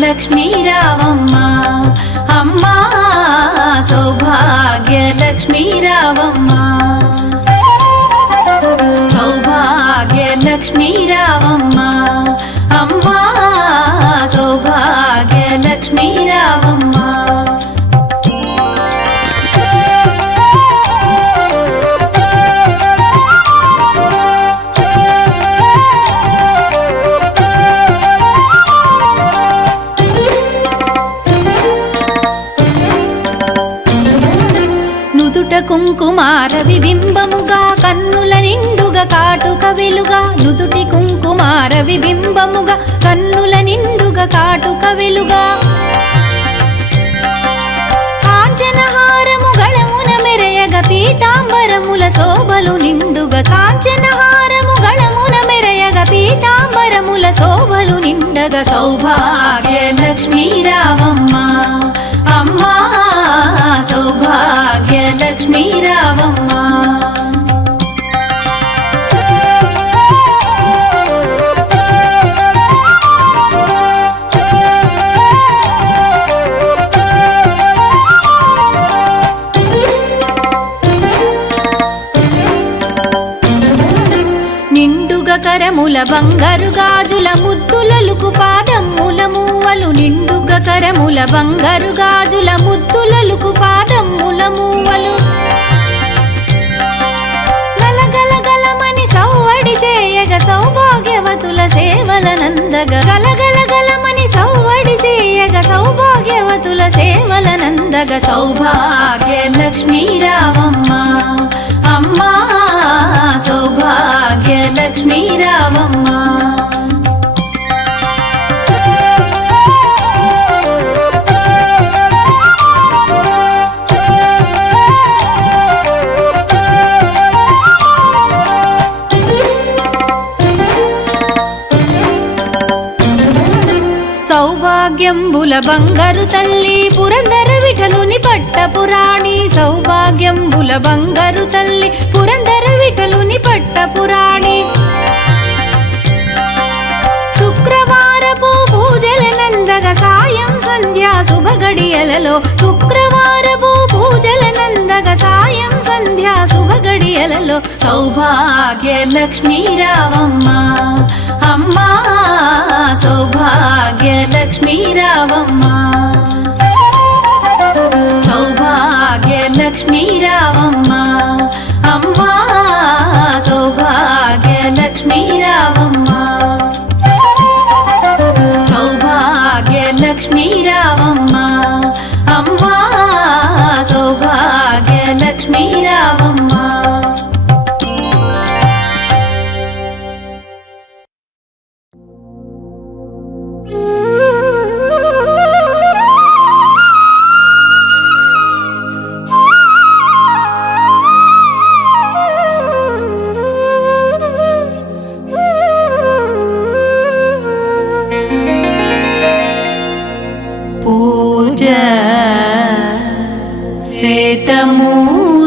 లక్ష్మీ రావమ్మ అమ్మా సౌభాగ్య లక్ష్మీ రావమ్మ సౌభాగ్య లక్ష్మీ రావమ్మ అమ్మా సౌభాగ్య లక్ష్మీ రావమ్మ కుంకుమార విబింబముగా కన్నుల నిండుగా కాటుక వెలుగా నుదుటి కుంకుమార విబింబముగా కన్నుల నిండుగా కాటుక వెలుగా కాంచనహారము గళమున మెరయగ పీతాంబరముల శోభలు నిండుగా కాంచనహారము గళమున మెరయగ పీతాంబరముల శోభలు నిండగా సౌభాగ్య లక్ష్మీ రావమ్మ అమ్మా సౌభాగ్య లక్ష్మీ రావమ్మ నిండుగా కరముల బంగారు గాజుల ముద్దులలుకు పాదమ్ముల మూవలు నిండుగా కరముల బంగారు గాజుల ముద్దులలుకు పాదమ్ముల మూవలు గలగలగలమని సౌవడి చేయగ సౌభాగ్యవతుల సేవల నందగ గలగలగలమని సౌవడి చేయగ సౌభాగ్యవతుల సేవల నందగ సౌభాగ్య లక్ష్మీ రావమ్మ అమ్మా సౌభాగ్య లక్ష్మీ రావమ్మ సౌభాగ్యంబుల బంగారు తల్లి పురందర విఠలుని పట్టపురాణి సౌభాగ్యంబుల బంగారు తల్లి పురందర విఠలుని పట్టపురాణి శుక్రవారపు పూజల నందగ సాయం సంధ్యా శుభగడియలలో శుక్రవారపు పూజల నందగ సాయం సంధ్యా శుభగడియలలో సౌభాగ్య లక్ష్మీ రావమ్మ అమ్మా సౌభాగ్య లక్ష్మీ రావమ్మ సౌభాగ్య లక్ష్మీ రావమ్మ అమ్మా సౌభాగ్య లక్ష్మీ రావమ్మ సౌభాగ్య లక్ష్మీ రావమ్మ అమ్మా సౌభాగ్య లక్ష్మీ రావమ్మ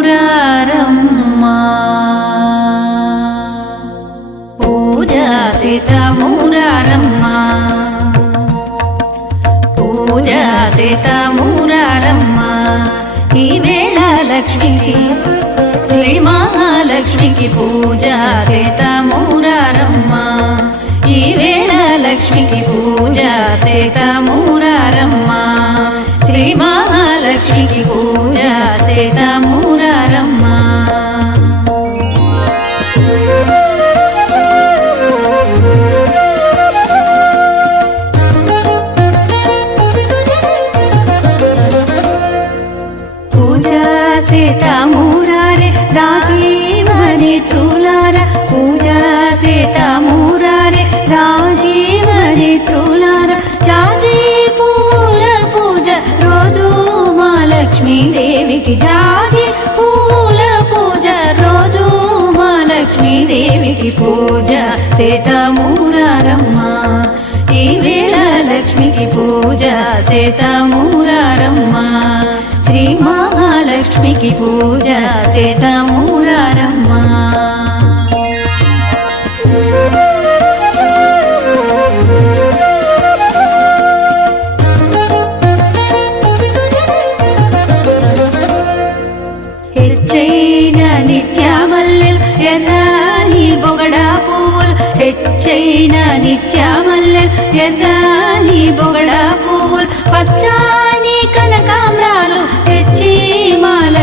సేతమూరారమ్మ పూజ సేతమూరారమ్మ పూజ సేతమూరారమ్మ ఈ వేళ లక్ష్మికి శ్రీ మహాలక్ష్మికి పూజ సేతమూరారమ్మ ఈ వేళ లక్ష్మికి పూజ సేతమూరారమ్మ శ్రీ మహాలక్ష్మికి పూజ సేతమూరారమ్మ పూజ సేతమూరారే రాజీవని త్రులార పూజ సేతమూరారే రాజీవని త్రులార జాజీ పూల పూజ రోజు మా లక్ష్మీదేవికి జాజి పూల పూజ రోజు మా లక్ష్మీదేవికి పూజ సేతమూరారమ్మ ఈ మహాలక్ష్మికి పూజ సేతమూరారమ్మ శ్రీ మహాలక్ష్మికి పూజ సేతమూరారమ్మ హెచ్చైన నిత్యమల్లెలు ఎర్రాని బొగడా పువ్వులు హెచ్చైన నిత్యమల్లెలు ఎర్రాని బొగడా పువ్వులు పచ్చాని కనకాంబరాలు తెచ్చి మాల